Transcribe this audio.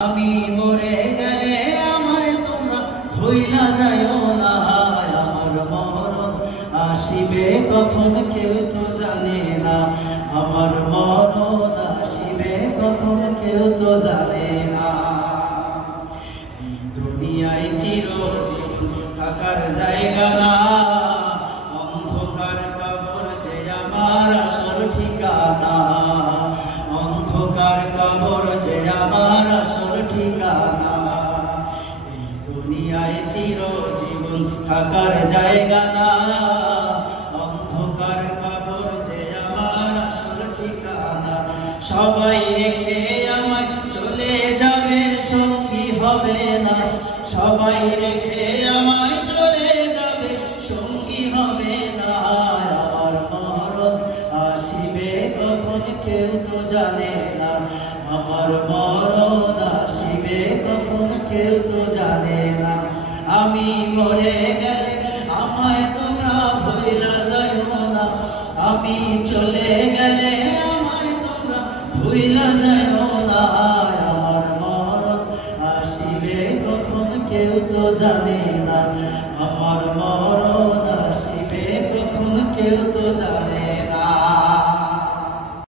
আমি মরে গেলে আমায় তোমরা ভুইলা যাইও না। আমার মরণ আসিবে কখন কেউ তো জানে না। আমার মরণ আসিবে কখন কেউ তো জানে না। এই দুনিয়ায় চিরজীবন থাকার জায়গা না। অন্ধকার কবর যে আমার আসল ঠিকানা। অন্ধকার কবর যে আমার আসল ঠিকানা। এই দুনিয়ায় চিরজীবন থাকার জায়গা না। অন্ধকার কবর যে আমার আসল ঠিকানা। সবাই রেখে আমায় চলে যাবে, সঙ্গী হবে না। সবাই রেখে আমায় চলে যাবে, সঙ্গী হবে না। আমার মরণ আসিবে কখন কেউ তো জানে না। আমার মরণ আসিবে কখন কেউ তো জানে না। আমি মরে গেলে আমায় তোমরা ভুইলা যাইও না। আমি চলে গেলে আমায় তোমরা ভুইলা যাইও না। আমার মরণ আসিবে কখন কেউ তো জানে না।